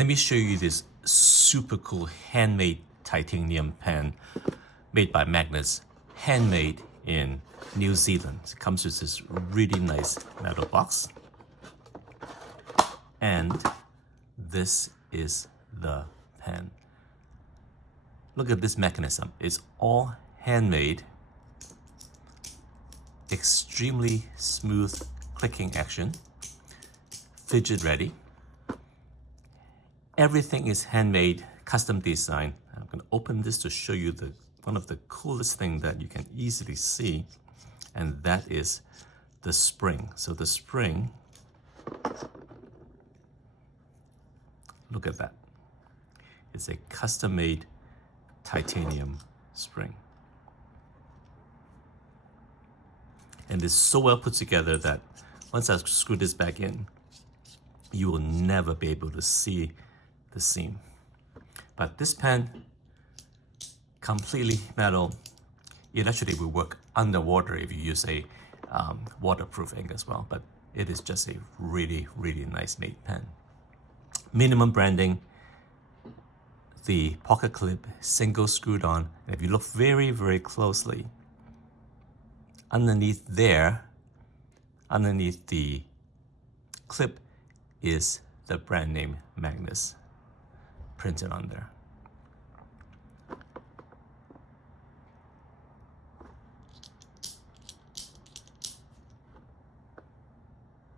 Let me show you this super cool handmade titanium pen made by Magnus, handmade in New Zealand. It comes with this really nice metal box. And this is the pen. Look at this mechanism. It's all handmade, extremely smooth clicking action, fidget ready. Everything is handmade, custom design. I'm going to open this to show you one of the coolest things that you can easily see, and that is the spring. So the spring, look at that. It's a custom-made titanium spring. And it's so well put together that once I screw this back in, you will never be able to see the seam. But this pen, completely metal, it actually will work underwater if you use a waterproof ink as well, but it is just a really, really nice made pen. Minimum branding, the pocket clip single screwed on, and if you look very, very closely, underneath there, underneath the clip is the brand name Magnus printed on there.